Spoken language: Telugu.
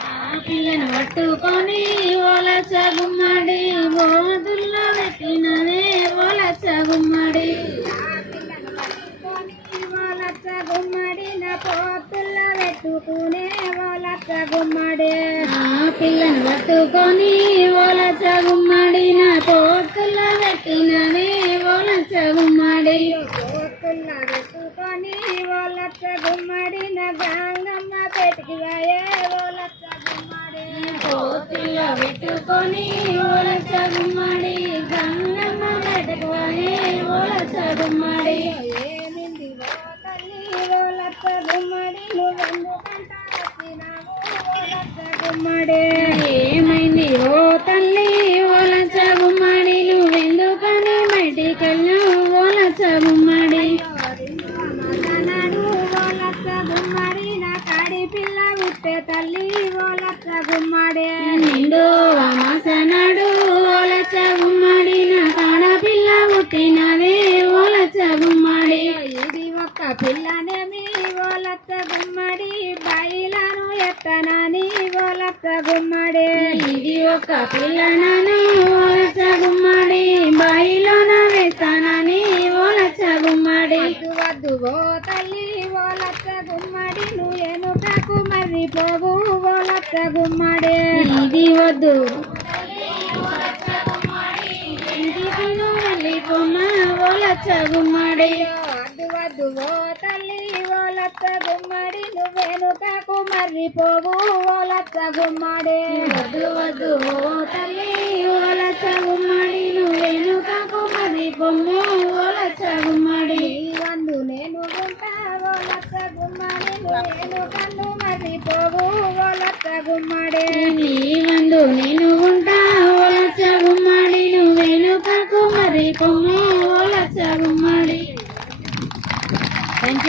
ఆ పట్టుకొని ఓలచ్చ గుమ్మడి బోదుల్లో పెట్టినవే ఓలచ్చ గుమ్మడి. గుమ్మడి నా పోతుల్లో పెట్టుకునే ఓలచ్చ గుమ్మడి. పిల్లను పట్టుకొని ఓలచ్చ గుమ్మడి నా పోతుల్లో పెట్టినవే ఓలచ్చ గుమ్మడి. పోతుల్లో పెట్టుకొని ఓలచ్చ గుమ్మడి నా గంగమ్మ పెటికి పెట్టుకొని గంగమ్మ ఏమింది తల్లి ఏమైంది ఓ నువ్వెందుకని నా కాడి పిల్ల ఉట్టే గుమ్మడి నిండు అమాసనాడు ఓలచ్చ గుమ్మడి నా కాడ పిల్ల పుట్టినవే ఓలచ్చ గుమ్మడి. ఇది ఒక్క పిల్లనేమి ఓలచ్చ గుమ్మడి బయలను ఎత్తనని ఓలచ్చ గుమ్మడి. ఇది ఒక పిల్లనను ఓలచ్చ గుమ్మడి బాయిలోన వేస్తానని ఓలచ్చ గుమ్మడి. వద్దు వద్దు ఓ తల్లి ఓలచ్చ గుమ్మడి నువ్వు ఎనుకకు మరి పోవు ఓలచ్చ గుమ్మడి ఇది వద్దు. ఓలచ్చ గుమ్మడి వద్దు వద్దు ఓ తల్లి ఓలచ్చ గుమ్మడి నువ్వు ఎనుకకు మరి పోవు ఓలచ్చ గుమ్మడి వద్దు వద్దు. ఓ తల్లి ఓలచ్చ గుమ్మడి నువ్వెనుకకు మరి పొమ్ము ఓలచ్చ గుమ్మడి వందు నేను గుంటా ఓలచ్చ గుమ్మడి నువ్వేను కన్ను పోవు ఓలచ్చ గుమ్మడి నీ మందు నేను ఉంటా ఓలచ్చ గుమ్మడి నువ్వు వెనుకకు మరి పొమ్ము ఓలచ్చ గుమ్మడి థ్యాంక్ యూ